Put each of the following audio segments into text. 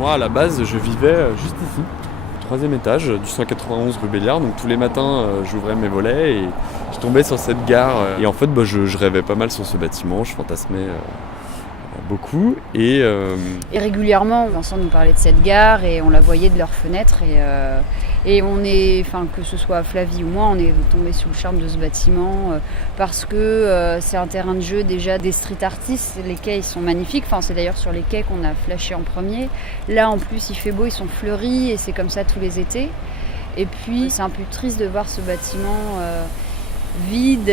Moi, à la base, je vivais juste ici, au 3e étage du 191 rue Béliard. Donc tous les matins, j'ouvrais mes volets et je tombais sur cette gare. Et en fait, je rêvais pas mal sur ce bâtiment, je fantasmais beaucoup. Et régulièrement, Vincent nous parlait de cette gare et on la voyait de leurs fenêtres. Et on est, que ce soit Flavie ou moi, on est tombé sous le charme de ce bâtiment parce que c'est un terrain de jeu déjà des street artistes. Les quais ils sont magnifiques. C'est d'ailleurs sur les quais qu'on a flashé en premier. Là en plus il fait beau, ils sont fleuris et c'est comme ça tous les étés. Et puis c'est un peu triste de voir ce bâtiment vide,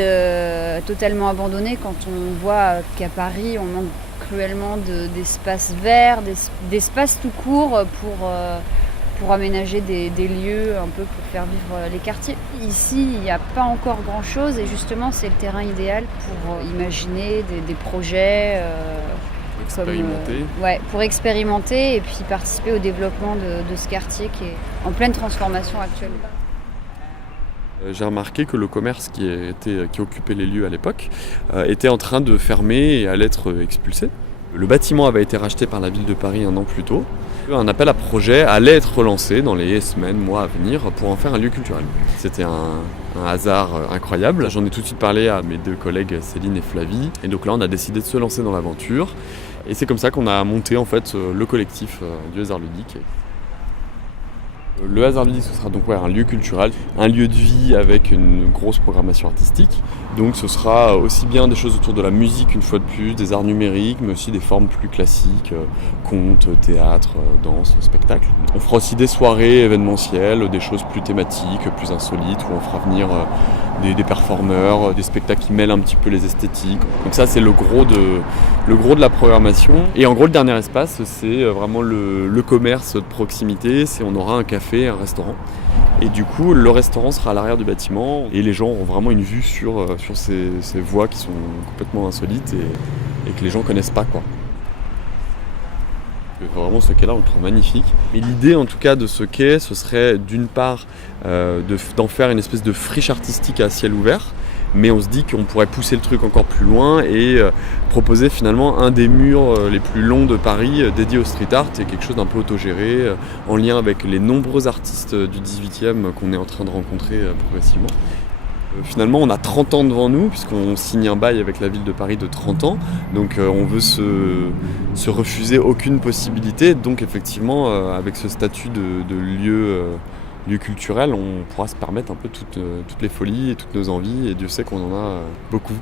totalement abandonné quand on voit qu'à Paris on manque cruellement d'espaces verts, d'espaces tout court pour aménager des lieux un peu pour faire vivre les quartiers. Ici, il n'y a pas encore grand-chose et justement, c'est le terrain idéal pour imaginer des projets. Pour expérimenter et puis participer au développement de ce quartier qui est en pleine transformation actuellement. J'ai remarqué que le commerce qui occupait les lieux à l'époque était en train de fermer et allait être expulsé. Le bâtiment avait été racheté par la ville de Paris 1 an plus tôt. Un appel à projet allait être relancé dans les semaines, mois à venir pour en faire un lieu culturel. C'était un hasard incroyable. J'en ai tout de suite parlé à mes 2 collègues Céline et Flavie. Et donc là, on a décidé de se lancer dans l'aventure. Et c'est comme ça qu'on a monté en fait le collectif du hasard ludique. Le hasard ludique, ce sera donc un lieu culturel, un lieu de vie avec une grosse programmation artistique. Donc ce sera aussi bien des choses autour de la musique une fois de plus, des arts numériques, mais aussi des formes plus classiques, contes, théâtre, danse, spectacle. On fera aussi des soirées événementielles, des choses plus thématiques, plus insolites, où on fera venir des performeurs, des spectacles qui mêlent un petit peu les esthétiques. Donc ça c'est le gros de la programmation. Et en gros le dernier espace c'est vraiment le commerce de proximité, on aura un café, un restaurant. Et du coup le restaurant sera à l'arrière du bâtiment et les gens auront vraiment une vue sur ces voies qui sont complètement insolites et que les gens connaissent pas quoi. Vraiment ce quai-là on le trouve magnifique. Et l'idée en tout cas de ce quai ce serait d'une part d'en faire une espèce de friche artistique à ciel ouvert, mais on se dit qu'on pourrait pousser le truc encore plus loin et proposer finalement un des murs les plus longs de Paris dédié au street art et quelque chose d'un peu autogéré en lien avec les nombreux artistes du 18e qu'on est en train de rencontrer progressivement. Finalement, on a 30 ans devant nous, puisqu'on signe un bail avec la ville de Paris de 30 ans. Donc on veut se refuser aucune possibilité. Donc effectivement, avec ce statut de lieu culturel, on pourra se permettre un peu toutes les folies et toutes nos envies. Et Dieu sait qu'on en a beaucoup.